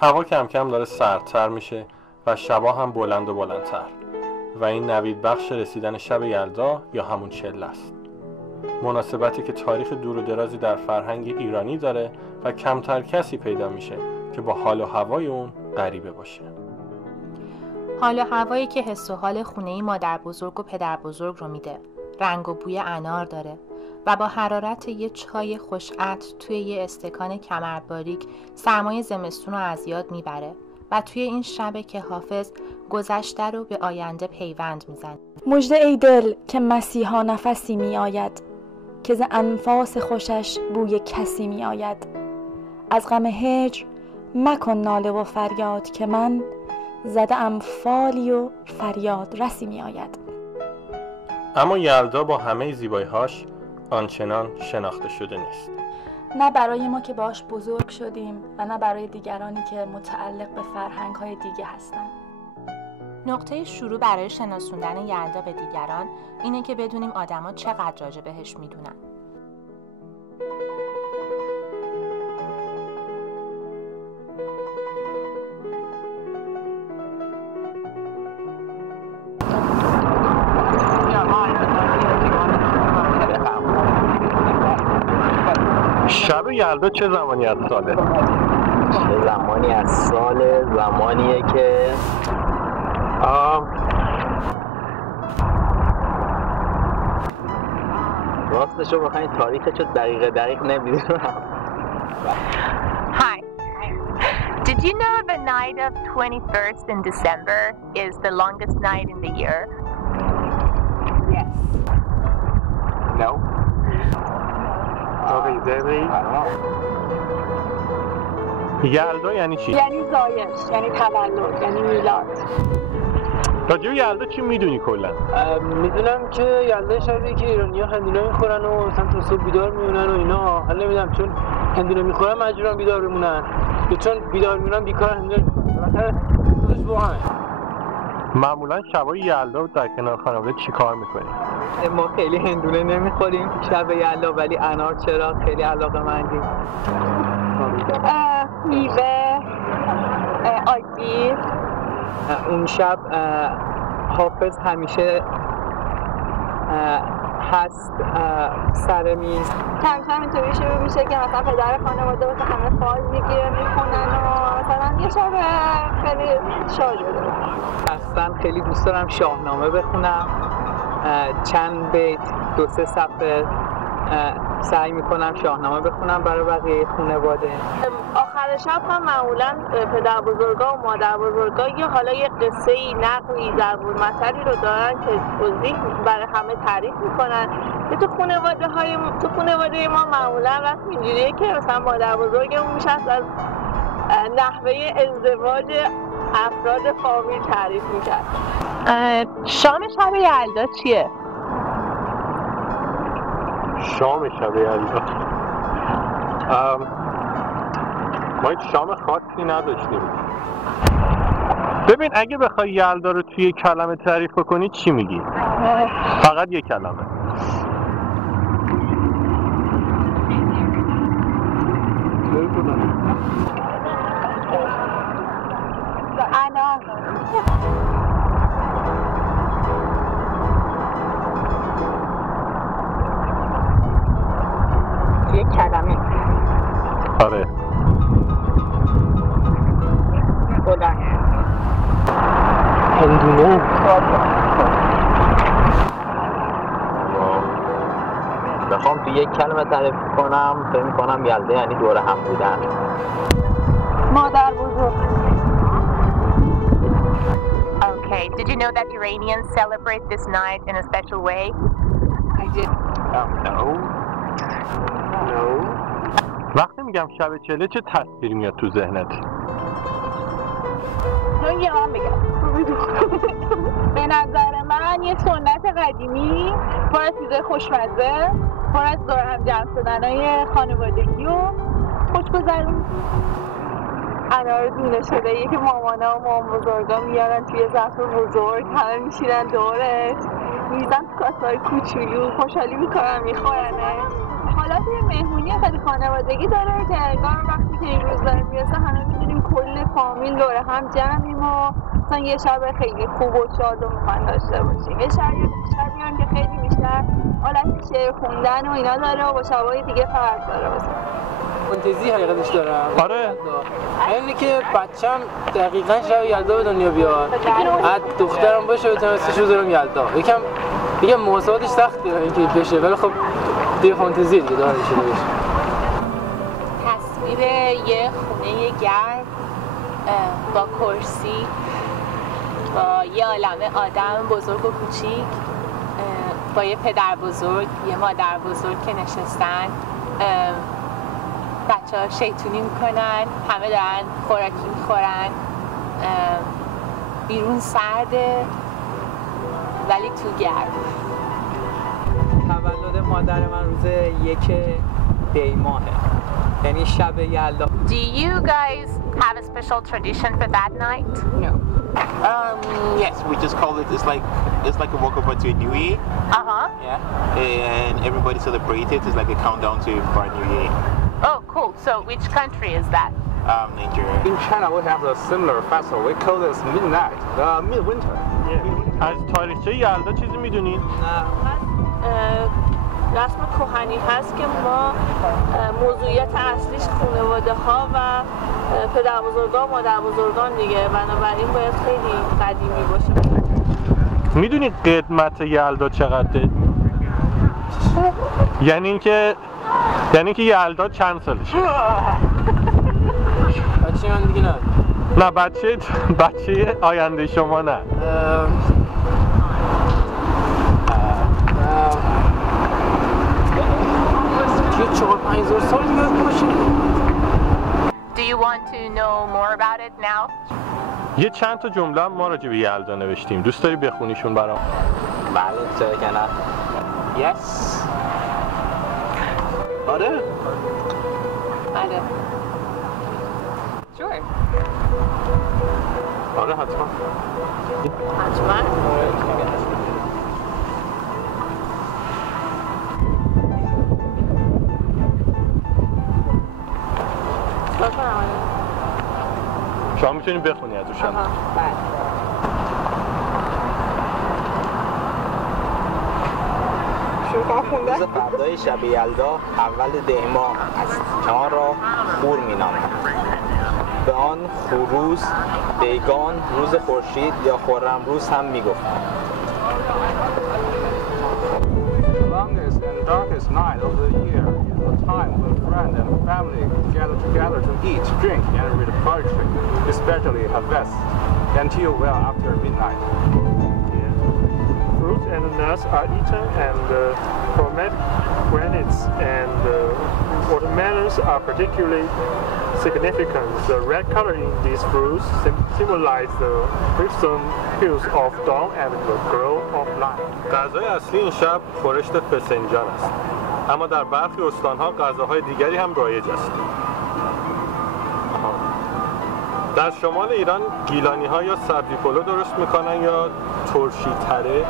هوا کم کم داره سردتر میشه و شبا هم بلند و بلندتر و این نوید بخش رسیدن شب یلدا یا همون چله است. مناسبتی که تاریخ دور و درازی در فرهنگ ایرانی داره و کمتر کسی پیدا میشه که با حال و هوای اون غریبه باشه. حال و هوایی که حس و حال خونه‌ای مادر بزرگ و پدر بزرگ رو میده. رنگ و بوی انار داره و با حرارت یه چای خوش عطر توی یه استکان کمرباریک سرمای زمستون رو از یاد میبره و توی این شبه که حافظ گذشته رو به آینده پیوند میزنه. مژده ای دل که مسیحا نفسی می آید، که ز انفاس خوشش بوی کسی می آید. از غم هجر مکن ناله و فریاد، که من زده ام فالی و فریاد رسی می آید. اما یلدا با همه زیبایی‌هاش آنچنان شناخته شده نیست. نه برای ما که باش بزرگ شدیم و نه برای دیگرانی که متعلق به فرهنگ‌های دیگه هستند. نقطه شروع برای شناسوندن یلدا به دیگران اینه که بدونیم آدما چقدر راجع بهش میدونن. شب یلدا چه زمانی از ساله؟ چه زمانی از ساله؟ زمانیه که راستشو بخواین تاریخشو دقیق نمیدونم. Hi. Did you know the night of 21st in December is the longest night in the year? Yes. No. یلدا یعنی چی؟ یعنی زایش، یعنی تولد، یعنی میلاد. راجع به یلدا چی میدونی کلا؟ میدونم که یلدا شبیه که ایرانی‌ها هندونه میخورن و مثلا تا صبح بیدار میمونن و اینا. حالا نمیدونم چون هندونه میخورن مجبورن بیدار بمونن یا چون بیدار میمونن بیکار هندونه میخورن. با همه. معمولا شبای یلدا در کنار خانواده چی کار میکنیم؟ ما خیلی هندونه نمیخوریم شب یلدا، ولی انار چرا خیلی علاقه‌مندیم. میوه، آجیل. اون شب حافظ همیشه هست سر میز. کم کم اینطوری شروع میشه که مثلا پدر خانواده واسه همه فال میگیره میخونن و مثلا یه شب خیلی شاجره. اصلا خیلی دوست دارم شاهنامه بخونم، چند بیت 2-3 صفحه سعی میکنم شاهنامه بخونم برای بقیه خانواده. آخر شب هم معمولا پدر بزرگا و مادر بزرگا یا حالا یه قصه ای نقلی ضرب المثلی رو دارن که توضیح برای همه تعریف میکنن. تو خانواده ما معمولا رسم اینجوریه که مثلا مادر بزرگمون میشست از نحوه ازدواج افراد فامیل تعریف میکرد. شام شب یلدا چیه؟ شام شب یلدا ما هیچ شام خاصی نداشتیم. ببین اگه بخوای یلدا رو توی کلمه تعریف کنی چی میگی؟ فقط یک کلمه. انار. یک کلمه. آره. بلند. هندونه. بخوام تو یک کلمه تعریف کنم فکر می‌کنم یلدا یعنی دور هم بودن. مادر بزرگ. Okay, did you know that Iranians celebrate this night in a special way? I did. No. وقتی میگم شب چله چه تصویری میاد تو ذهنت؟ من یه هم بگم. به نظر من یه سنت قدیمی پر از چیزای خوشمزه، پر از دور هم جمع شدنای خانوادگی و خوشگذرون. انار دونه شده که مامانا و مام بزرگا میارن توی ظرف بزرگ، همه میشینن دورش، میزن تو کاسه‌های کوچولو، خوشحالی میکنن میخورنه. حالت مهمونی خیلی خانوادگی داره که انگار وقتی که این روز داره میرسه همه میدونیم کل فامیل دور هم جمعیم و مثلا یه شب خیلی خوب و شاد و میخوان داشته باشیم. یه شبی هم که خیلی بیشتر حالت شعر خوندن و اینا داره و با شبای دیگه فرق داره. فانتزی حقیقتش دارم. آره اینه که بچه‌م دقیقاً شب یلدا به دنیا بیاد. بعد دخترم باشه بتونم اسمش بذارم یلدا. یکم محاسباتش سخته اینکه بشه، ولی خب دیگه فانتزی دیگه داره شده بشه. تصویر یه خونه گرم با کرسی با یه عالمه آدم بزرگ و کوچیک، با یه پدر بزرگ یه مادر بزرگ که نشستن، بچه ها شیطونی میکنن، همه دارن خوراکی میخورن، بیرون سرده ولی تو گرم. تولد مادر من روز 1 دی ماهه، یعنی شب یلدا. Do you guys have a special tradition for that night? No. Yes, we just call it. It's like a welcome to a new year. Yeah, and everybody celebrates it. It's like a countdown to for a new year. Oh, cool. So which country is that? Nigeria. In China, we have a similar festival. We call this midnight, midwinter. از تاریخچه یلدا چیزی میدونید؟ رسم کهنی هست که ما موضوعیت اصلیش خانواده ها و پدر بزرگان و مادر بزرگان دیگه، بنابراین باید خیلی قدیمی باشه. میدونید قدمت یلدا چقدره؟ یعنی اینکه یلدا چند سالشه؟ بچه من دیگه نه بچه آینده شما نه. Do you want to know more about it now? یه چند تا جمله هم ما راجع به یلدا نوشتیم، دوست داری بخونیشون برام؟ بله چرا که نه. Yes. آره. آره. Sure. آره حتما. شما میتونید بخونی از روشن. روز فردای شب یلدا اول دی ماه است که آن را خور می‌نامند. به آن خوروز، دیگان، روز خورشید یا خرمروز هم می‌گفتند. Longest and darkest night of the year is the time when friends and family gather together to eat, drink, and read poetry, especially harvest, until well after midnight. Fruits and nuts are eaten, and pomegranates and watermelons are particularly significant. The red color in these fruits symbolize the crimson hues of dawn and the glow of light. غذای اصلی این شب خورشت فسنجان است، اما در برخی استان‌ها غذاهای دیگری هم رایج است. در شمال ایران گیلانی‌ها یا سبزی پلو درست می‌کنن یا ترشی تره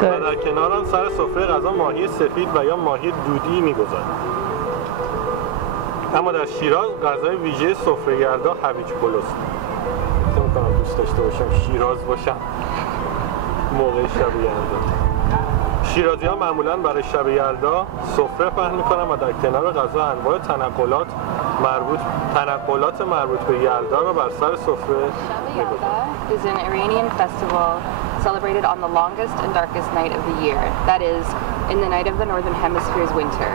و در کنار آن سر سفره غذا ماهی سفید و یا ماهی دودی می‌گذارند. اما در شیراز غذای ویژه سفره یلدا هویج پلوست. فکر می‌کنم دوست داشته باشم شیراز باشم موقع شب یلدا. شیرازی‌ها معمولاً برای شب یلدا سفره پهن می‌کنن و در کنار غذا انواع تنقلات مربوط به یلدا را بر سر سفره می‌گذارند. is an Iranian festival celebrated on the longest and darkest night of the year, that is, in the night of the Northern Hemisphere's winter.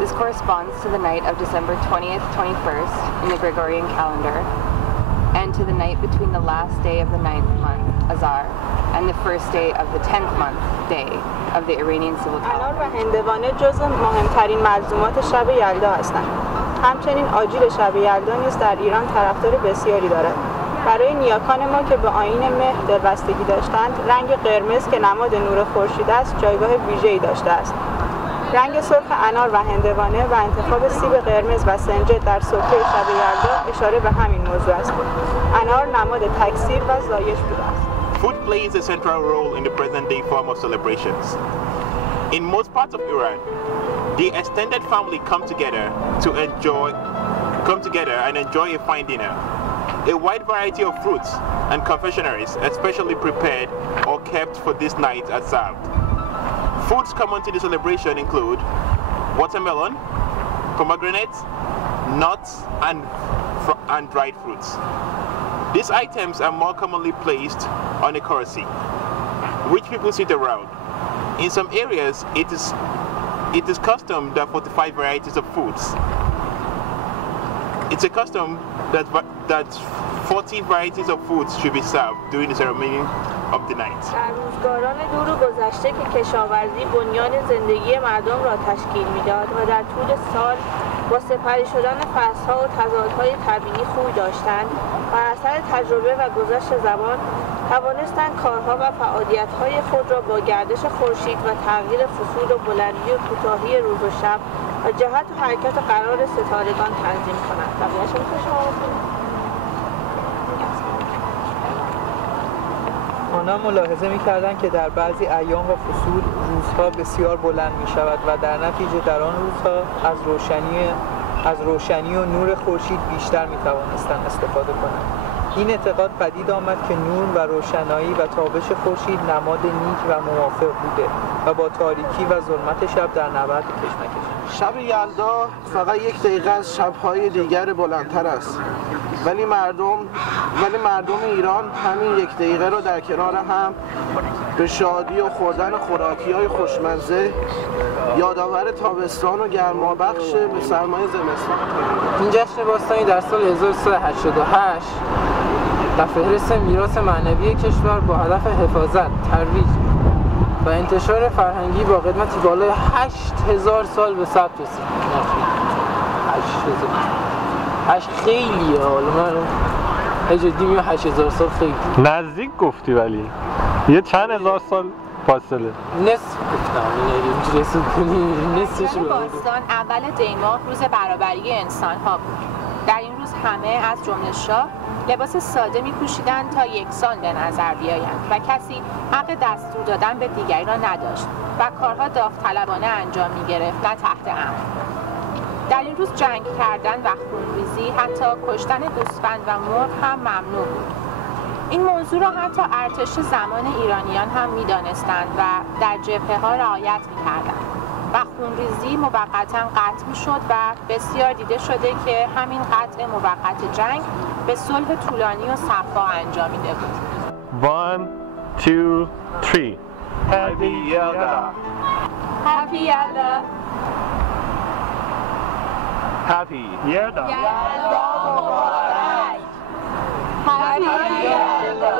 This corresponds to the night of December 20th, 21st in the Gregorian calendar, and to the night between the last day of the 9th month, Azar, and the first day of the 10th month, day, of the Iranian civil calendar. انار و هندوانه جزو مهمترین ملزومات شب یلدا هستند. همچنین آجیل شب یلدا نیز در ایران طرفدار بسیاری دارد. برای نیاکان ما که به آیین مه دلبستگی داشتند، رنگ قرمز که نماد نور خورشید است، جایگاه ویژه‌ای داشته است. رنگ سرخ انار و هندوانه و انتخاب سیب قرمز و سنجد در سفره شب یلدا اشاره به همین موضوع است. انار نماد تکثیر و زایش بوده است. Food plays a central role in the present-day form of celebrations. In most parts of Iran, the extended family come together and enjoy a fine dinner. A wide variety of fruits and confectionaries, especially prepared or kept for this night, are served. Foods common to the celebration include watermelon, pomegranates, nuts, and dried fruits. These items are more commonly placed on a kursi, which people sit around. In some areas, it is custom that 45 varieties of foods. It's a custom that 40 varieties of foods should be served during the ceremony of the night. در روزگاران دور و گذشته که کشاورزی بنیان زندگی مردم را تشکیل میداد و در طول سال با سپری شدن فصل‌ها و تضادهای طبیعی خوی داشتند و اثر تجربه و گذشت زمان توانستند کارها و فعالیت‌های خود را با گردش خورشید و تغییر فصول و بلندی و کوتاهی روز و شب و جهت و حرکت قرار ستارگان تنظیم کنند. بقیه‌اش رو می‌خوای شما بکنید؟ آنها ملاحظه می‌کردند که در بعضی ایام و فصول روزها بسیار بلند می‌شود و در نتیجه در آن روزها از روشنی و نور خورشید بیشتر می‌توانستند استفاده کنند. این اعتقاد پدید آمد که نور و روشنایی و تابش خورشید نماد نیک و موافق بوده و با تاریکی و ظلمت شب در نبرد کشمکش. شب یلدا فقط یک دقیقه از شب‌های دیگر بلندتر است، ولی مردم ایران همین یک دقیقه را در کنار هم به شادی و خوردن خوراکی‌های خوشمزه یادآور تابستان و گرمابخش به سرمای زمستان. این جشن باستانی در سال 1388 در فهرست میراث معنوی کشور با هدف حفاظت، ترویج و انتشار فرهنگی با قدمتی بالای 8000 سال به ثبت رسید. 8000 خیلیه، حالا من جدی میگم 8000 سال خیلی نزدیک گفتی، ولی یه چند هزار سال فاصله. نصف گفتم، اینجوری رسید کنی نصفش رو. باستان اول دی‌ماه روز برابری انسان‌ها بود. در این روز همه از جمله شاه لباس ساده می‌پوشیدند تا یکسان به نظر بیایند و کسی حق دستور دادن به دیگری را نداشت و کارها داوطلبانه انجام می‌گرفت، نه تحت امر. در این روز جنگ کردن و خونریزی، حتی کشتن گوسفند و مرغ هم ممنوع بود. این موضوع را حتی ارتش زمان ایرانیان هم می‌دانستند و در جبهه‌ها رعایت می‌کردند و خونریزی موقتا قطع می‌شد و بسیار دیده شده که همین قطع موقت جنگ به صلح طولانی و صفا انجامیده بود. 1 2 3 Happy Yelda! Happy Yelda! Happy Yelda! مبارک! Happy Yelda!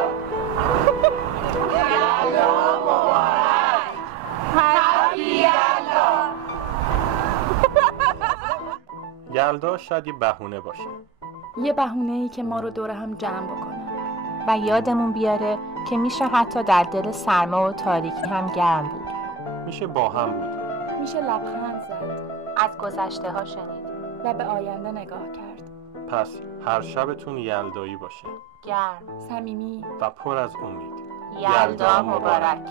Yelda مبارک! Happy Yelda! یلدا شاید یه بهونه باشه، یه بهونه‌ای که ما رو دور هم جمع بکنه و یادمون بیاره که میشه حتی در دل سرما و تاریکی هم گرم بود. میشه با هم بود، میشه لبخند زد، از گذشته ها شنید و به آینده نگاه کرد. پس هر شبتون یلدایی باشه، گرم، صمیمی و پر از امید. یلدا مبارک.